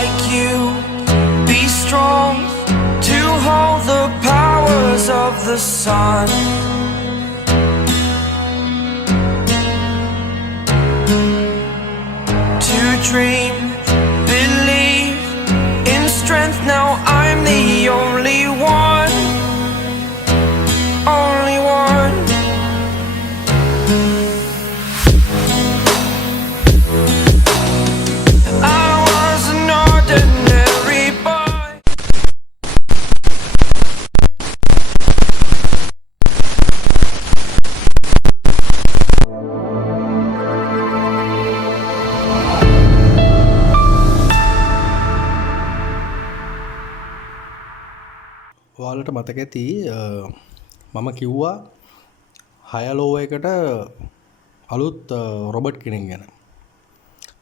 like you. Be strong to hold the powers of the sun. To dream, believe in strength. Now I'm the only one. Only one. I was an ordinary boy. ඔයාලට මතක ඇති මම කිව්වා 6 ලෝ එකට අලුත් Robert කෙනෙක් ගැන.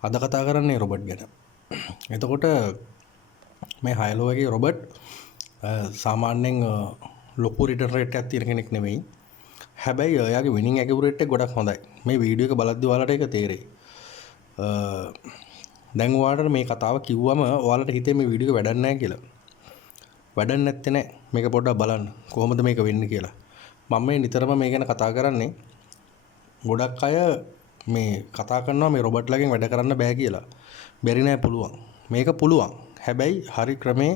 අද කතා කරන්නේ රොබට් ගැන. එතකොට මේ 6 ලෝ එකේ රොබට් සාමාන්‍යයෙන් ලොකු රිටර්න් රේට් එකක් තියෙන කෙනෙක් නෙමෙයි. හැබැයි එයාගේ විනිං ඇකියුරේට් එක ගොඩක් හොඳයි. මේ වීඩියෝ එක බලද්දි ඔයාලට ඒක තේරෙයි. දැන් ඔයාලට මේ කතාව කිව්වම ඔයාලට හිතේ මේ වීඩියෝ එක වැඩක් නැහැ කියලා. වැඩක් නැත්තේ නෑ. මේක පොඩ්ඩක් බලන්න කොහොමද මේක වෙන්නේ කියලා. මම මේ නිතරම මේ ගැන කතා කරන්නේ. ගොඩක් අය මේ කතා කරනවා මේ රොබට්ලාගෙන් වැඩ කරන්න බෑ කියලා. බැරි නෑ පුළුවන්. මේක පුළුවන්. හැබැයි හරි ක්‍රමේ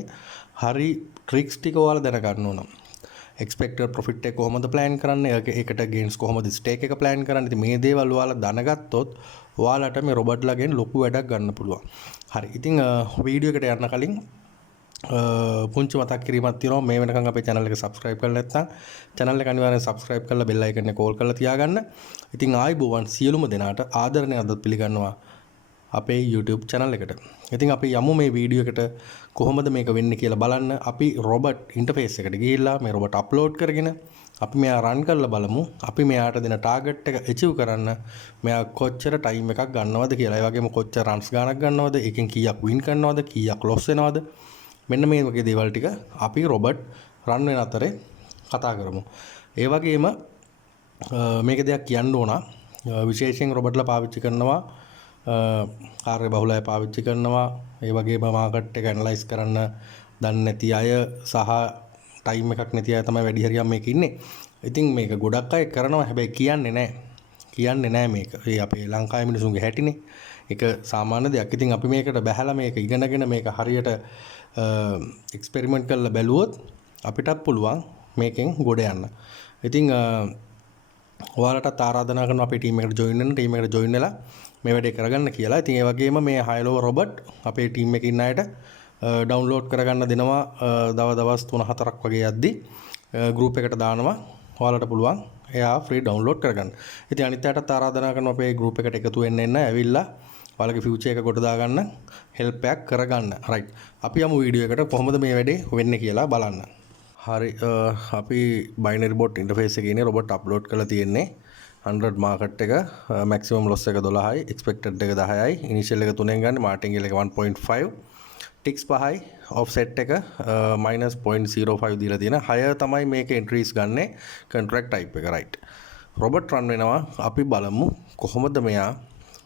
හරි ට්‍රික්ස් ටික ඔයාලා දැනගන්න ඕන. එක්ස්පෙක්ටඩ් ප්‍රොෆිට් එක කොහොමද ප්ලෑන් කරන්නේ? ඒකට ගේන්ස් කොහොමද ස්ටේක් එක ප්ලෑන් කරන්නේ? ඉතින් මේ දේවල් ඔයාලා දැනගත්තොත් ඔයාලට මේ රොබට්ලාගෙන් ලොකු වැඩක් ගන්න පුළුවන්. හරි. ඉතින් වීඩියෝ එකට යන්න කලින් පුංචි මතක් කිරීමක් තියෙනවා. මේ වෙනකන් අපේ channel එක subscribe කරලා නැත්නම් channel එක අනිවාර්යෙන් subscribe කරලා bell icon එක call කරලා තියාගන්න. ඉතින් ආයිබෝවන් සියලුම දෙනාට ආදරණීය අදත් පිළිගන්නවා අපේ YouTube channel එකට. ඉතින් අපි යමු මේ වීඩියෝ එකට කොහොමද මේක වෙන්නේ කියලා බලන්න. අපි robot interface එකට ගිහිල්ලා මේ robot upload කරගෙන අපි මෙයා run කරලා බලමු. අපි මෙයාට දෙන target එක achieve කරන්න මෙයා කොච්චර time එකක් ගන්නවද කියලා. ඒ වගේම කොච්චර runs ගණනක් ගන්නවද? එකෙන් කීයක් win කරනවද? කීයක් loss වෙනවද? මෙන්න මේ වගේ දේවල් ටික අපි රොබට් රන් වෙන අතරේ කතා කරමු. ඒ වගේම මේක දෙයක් කියන්න ඕන. විශේෂයෙන් රොබට්ලා පාවිච්චි කරනවා කාර්ය බහුලය පාවිච්චි කරනවා. ඒ වගේම මාකට් එක ඇනලයිස් කරන්න දන්නේ නැති අය සහ ටයිම් එකක් නැති අය තමයි වැඩි හරියක් මේක ඉන්නේ. ඉතින් මේක ගොඩක් අය කරනවා. හැබැයි කියන්නේ නැහැ මේක. ඒ අපේ ලංකාවේ මිනිසුන්ගේ හැටිනේ. ඒක සාමාන්‍ය දෙයක්. ඉතින් අපි මේකට බැහැලා මේක ඉගෙනගෙන මේක හරියට එක්ස්පෙරිමන්ට් කරලා බැලුවොත් අපිටත් පුළුවන් මේකෙන් ගොඩ යන්න. ඉතින් ඔයාලටත් ආරාධනා කරනවා අපේ ටීම් එකට ජොයින් වෙන්න. ටීම් එකට ජොයින් වෙලා මේ වැඩේ කරගන්න කියලා. ඉතින් ඒ වගේම මේ හයිලෝ රොබට් අපේ ටීම් එකේ ඉන්න අයට ඩවුන්ලෝඩ් කරගන්න දෙනවා. දවස් 3-4ක් වගේ යද්දී ගෲප් එකට දානවා. ඔයාලට පුළුවන් එයා ෆ්‍රී ඩවුන්ලෝඩ් කරගන්න. ඉතින් අනිත් අයටත් ආරාධනා කරනවා අපේ ගෲප් එකට එකතු වෙන්න ඇවිල්ලා ඔයාලගේ ෆියුචර් එක කොට දාගන්න හෙල්ප් එකක් කරගන්න. රයිට්. අපි යමු වීඩියෝ එකට කොහොමද මේ වැඩේ වෙන්නේ කියලා බලන්න. හරි. අපි බයිනරි බොට් ඉන්ටර්ෆේස් එකේ ඉන්නේ රොබට් අප්ලෝඩ් කරලා තියෙන්නේ 100 මාකට් එක මැක්සිමම් ලොස් එක 12යි එක්ස්පෙක්ටඩ් එක 10යි ඉනිෂියල් එක 3ෙන් ගන්න මාර්ටින්ගල් එක 1.5 ටික්ස් 5යි ඔෆ්සෙට් එක -0.05 දීලා තියෙන 6 තමයි මේක එන්ට්‍රීස් ගන්නේ කොන්ට්‍රැක්ට් ටයිප් එක. රයිට්. රොබට් රන් වෙනවා. අපි බලමු කොහොමද මෙයා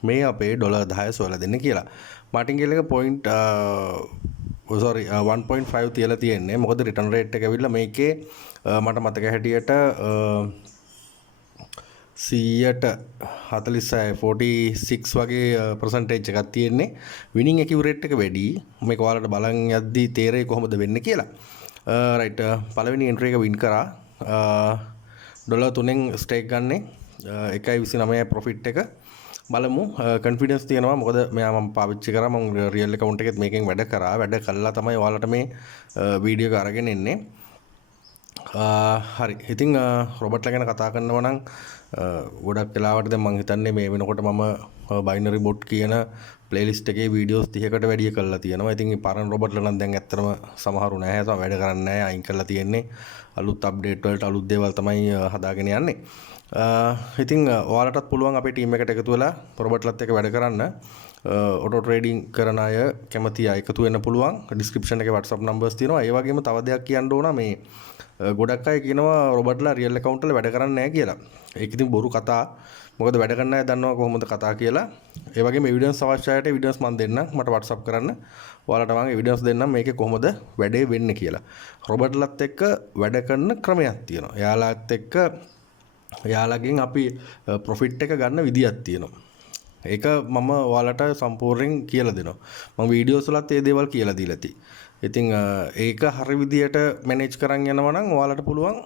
මේ අපේ $10 සොයලා දෙන්න කියලා. මාර්ටින්ගල් එක 1.5 තියලා තියෙන්නේ. මොකද රිටර්න් රේට් එක ඇවිල්ලා මේකේ මට මතක හැටියට 46 වගේ percentage එකක් තියෙන්නේ. විනිං ඇකියුරේට් එක වැඩි. මේක ඔයාලට බලන් යද්දී තේරෙයි කොහොමද වෙන්නේ කියලා. රයිට්. පළවෙනි එන්ට්‍රි එක වින් කරා. $3ෙන් ස්ටේක් ගන්නේ 1.29 ප්‍රොෆිට් එක. බලමු. කොන්ෆිඩන්ස් තියෙනවා. මොකද මෙයා මම පාවිච්චි කරා. මම රියල් account එකෙත් මේකෙන් වැඩ කරා. වැඩ කළා තමයි ඔයාලට මේ වීඩියෝ එක අරගෙන එන්නේ. හරි. ඉතින් රොබට්ලා ගැන කතා කරනවා නම් ගොඩක් වෙලාවට දැන් මම හිතන්නේ මේ වෙනකොට මම බයිනරි බොට් කියන ප්ලේලිස්ට් එකේ වීඩියෝස් 30කට වැඩිය කරලා තියෙනවා. ඉතින් මේ පරණ රොබට්ලා නම් දැන් ඇත්තටම සමහරු නැහැ. තව වැඩ කරන්නේ නැහැ. අයින් කරලා තියෙන්නේ. අලුත් අප්ඩේට් වලට අලුත් දේවල් තමයි හදාගෙන යන්නේ. ඉතින් ඔයාලටත් පුළුවන් අපේ ටීම් එකට එකතු වෙලා රොබට්ලත් එක්ක වැඩ කරන්න. ඔටෝ ට්‍රේඩින් කරන අය කැමති අය එකතු වෙන්න පුළුවන්. ඩිස්ක්‍රිප්ෂන් එකේ WhatsApp numbers තියෙනවා. ඒ වගේම තව දෙයක් කියන්න ඕන මේ ගොඩක් අය කියනවා රොබට්ලා රියල් account වල වැඩ කරන්නේ නැහැ කියලා. ඒක ඉතින් බොරු කතා. මොකද වැඩ කරන්න අය දන්නවා කොහොමද කතා කියලා. ඒ වගේම එවිඩන්ස් අවශ්‍ය අයට එවිඩන්ස් මම දෙන්නම්. මට WhatsApp කරන්න. ඔයාලට මම එවිඩන්ස් දෙන්නම් මේකේ කොහොමද වැඩේ වෙන්නේ කියලා. රොබර්ට්ලත් එක්ක වැඩ කරන ක්‍රමයක් තියෙනවා. එයාලත් එක්ක එයාලගෙන් අපි ප්‍රොෆිට් එක ගන්න විදියක් තියෙනවා. ඒක මම ඔයාලට සම්පූර්ණයෙන් කියලා දෙනවා. මම වීඩියෝස් වලත් ඒ දේවල් කියලා දීලා තියෙයි. ඉතින් ඒක හරි විදියට මැනේජ් කරන් යනවා නම් ඔයාලට පුළුවන්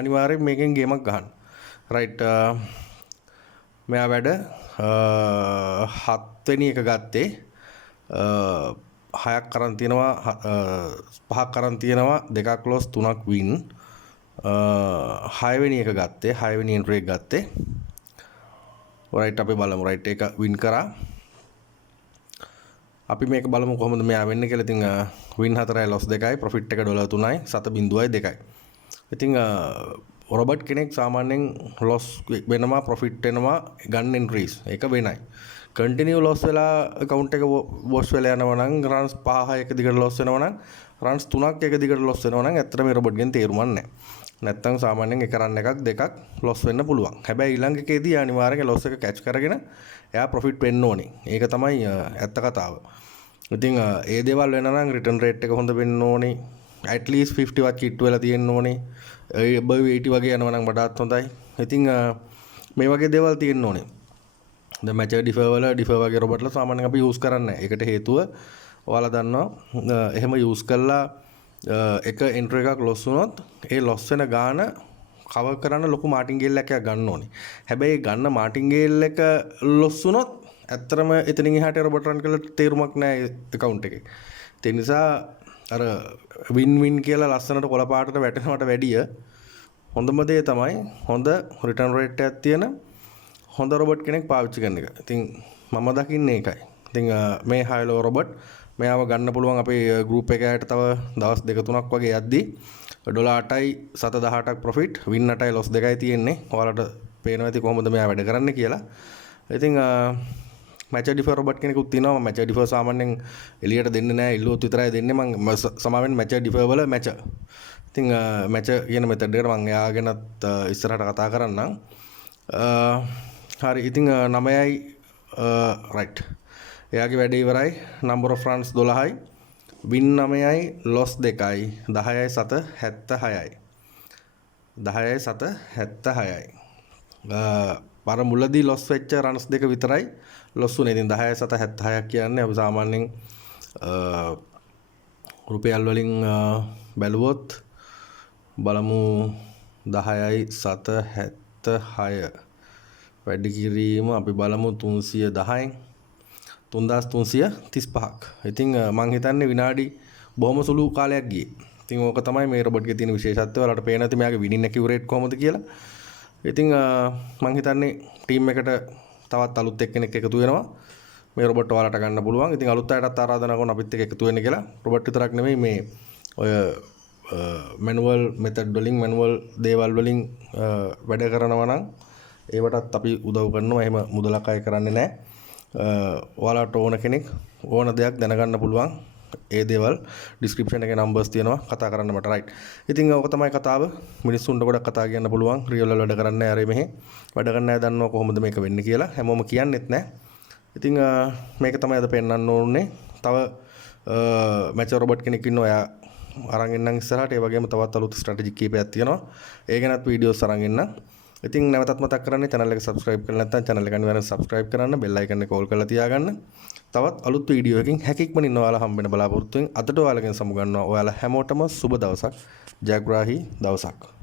අනිවාර්යෙන් මේකෙන් ගේමක් ගන්න. රයිට් මෙයා වැඩ 7 වෙනි එක ගත්තේ 6ක් කරන් තියෙනවා 5ක් කරන් තියෙනවා 2ක් ලොස් 3ක් වින් 6 වෙනි එක ගත්තේ 6 වෙනි එන්ට්‍රි එක ගත්තේ රයිට් අපි බලමු රයිට් එක වින් කරා අපි මේක බලමු කොහොමද මෙයා වෙන්නේ කියලා. ඉතින් වින් 4යි ලොස් 2යි ප්‍රොෆිට් එක ඩොලර් 3යි 7.2යි. ඉතින් රොබර්ට් කෙනෙක් සාමාන්‍යයෙන් ලොස් වෙනවා ප්‍රොෆිට් වෙනවා ගන්න එන්ට්‍රීස් ඒක වෙනයි. කන්ටිනියු ලොස් වෙලා account එක වොෂ් වෙලා යනවා නම් රන්ස් 5 එක දිගට ලොස් වෙනවා නම් රන්ස් 3ක් එක දිගට ලොස් වෙනවා නම් ඇත්තටම මේ රොබර්ට් ගෙන් තේරුමක් නැහැ. නැත්තම් සාමාන්‍යයෙන් එක රන් එකක් දෙකක් ලොස් වෙන්න පුළුවන්. හැබැයි ඊළඟ එකේදී අනිවාර්යයෙන් ලොස් එක කැච් කරගෙන එයා ප්‍රොෆිට් වෙන්න ඕනේ. ඒක තමයි ඇත්ත කතාව. ඉතින් ඒ දේවල් වෙන නම් රිටර්න් රේට් එක හොඳ වෙන්න ඕනේ. at least 50 වත් කිට්ටු වෙලා තියෙන්න ඕනේ. ඒ above 80 වගේ යනවා නම් වඩාත් හොඳයි. ඉතින් මේ වගේ දේවල් තියෙන්න ඕනේ. දැන් මැචර් ඩිෆර් වල ඩිෆර් වගේ රොබර්ට්ලා සාමාන්‍යයෙන් අපි යූස් කරන්නේ නැහැ. ඒකට හේතුව ඔයාලා දන්නවා එහෙම යූස් කළා එක එන්ට්‍රි එකක් ලොස් වුණොත් ඒ ලොස් වෙන ගාන කවර් කරන්න ලොකු මාටින්ගේල් එකක් ගන්න ඕනේ. හැබැයි ගන්න මාටින්ගේල් එක ලොස් වුණොත් ඇත්තටම එතනින් එහාට රොබර්ට් රන් කරලා තේරුමක් නැහැ account එකේ. ඒ නිසා අර වින් වින් කියලා ලස්සනට කොළ පාටට වැටෙනවට වැඩිය හොඳම දේ තමයි හොඳ රිටර්න් රේට් එකක් තියෙන හොඳ රොබර්ට් කෙනෙක් පාවිච්චි කරන එක. ඉතින් මම දකින්නේ ඒකයි. ඉතින් මේ හයිලෝ රොබර්ට් මෙයාව ගන්න පුළුවන් අපේ ගෲප් එකකට තව දවස් 2-3ක් වගේ යද්දී ඩොලර් 8යි 7.18ක් ප්‍රොෆිට් වින් 8යි ලොස් 2යි තියෙන්නේ. ඔයාලට පේනවා ඇති කොහොමද මෙයා වැඩ කරන්නේ කියලා. ඉතින් මැචර් ඩිෆර් රොබර්ට් කෙනෙකුත් තියෙනවා. මම මැචර් ඩිෆර් සාමාන්‍යයෙන් එළියට දෙන්නේ නැහැ. ඉල්ලුවොත් විතරයි දෙන්නේ. මම සමාවෙන් මැචර් ඩිෆර් වල මැචර්. ඉතින් මැචර් කියන මෙතඩ් එකට මම එයාගෙනත් ඉස්සරහට කතා කරන්නම්. හරි ඉතින් 9යි රයිට්. එයාගේ වැඩේ ඉවරයි. number of runs 12යි. win 9යි loss 2යි 10යි 7 76යි. 10යි 7 76යි. අර මුලදී loss වෙච්ච runs දෙක විතරයි loss වුනේ. ඉතින් 10යි 7 76ක් කියන්නේ අපි සාමාන්‍යයෙන් රුපියල් වලින් බැලුවොත් බලමු 10යි 7 76 වැඩි කිරීම අපි බලමු 310යි 3335ක්. ඉතින් මං හිතන්නේ විනාඩි බොහොම සුළු කාලයක් ගියේ. ඉතින් ඕක තමයි මේ රොබර්ට්ගේ තියෙන විශේෂත්වය. ඔයාලට පේන ඇති මෙයාගේ විනින් ඇකියුරේට් කොහොමද කියලා. ඉතින් මං හිතන්නේ ටීම් එකට තවත් අලුත් එක්කෙනෙක් එකතු වෙනවා. මේ රොබර්ට් ඔයාලට ගන්න පුළුවන්. ඉතින් අලුත් අයටත් ආරාධනා කරනවා අපිත් එක්ක එකතු වෙන්න කියලා. රොබර්ට් විතරක් නෙමෙයි මේ ඔය මැනුවල් මෙතඩ් වලින් මැනුවල් දේවල් වලින් වැඩ කරනවා නම් ඒවටත් අපි උදව් කරනවා. එහෙම මුදලක් අය කරන්නේ නැහැ. ඔයාලට ඕන කෙනෙක් ඕන දෙයක් දැනගන්න පුළුවන්. ඒ දේවල් ඩිස්ක්‍රිප්ෂන් එකේ නම්බර්ස් තියෙනවා කතා කරන්න මට රයිට්. ඉතින් ඕක තමයි කතාව. මිනිස්සුන්ට ගොඩක් කතා කියන්න පුළුවන්. රියල් වල වැඩ කරන්නේ නැහැ. මෙහෙ වැඩ කරන්න අය දන්නවා කොහොමද මේක වෙන්නේ කියලා. හැමෝම කියන්නෙත් නැහැ. ඉතින් මේක තමයි අද පෙන්නන්න ඕනේ. තව මැචර් රොබර්ට් කෙනෙක් ඉන්නවා. එයා අරන් එන්නම් ඉස්සරහට. ඒ වගේම තවත් අලුත් ස්ට්‍රැටජි කීපයක් තියෙනවා. ඒ ගැනත් වීඩියෝස් අරන් එන්නම්. ඉතින් නැවතත් මතක් කරන්නේ channel එක subscribe කරලා නැත්නම් channel එක අනිවාර්යෙන් subscribe කරන්න, bell icon එක all කරලා තියාගන්න. තවත් අලුත් වීඩියෝ එකකින් හැකියක්ම ඔයාලා හම්බ වෙන බලාපොරොත්තු වෙන අදට ඔයාලගෙන් සමු ගන්නවා. ඔයාලා හැමෝටම සුබ දවසක්. ජයග්‍රාහී දවසක්.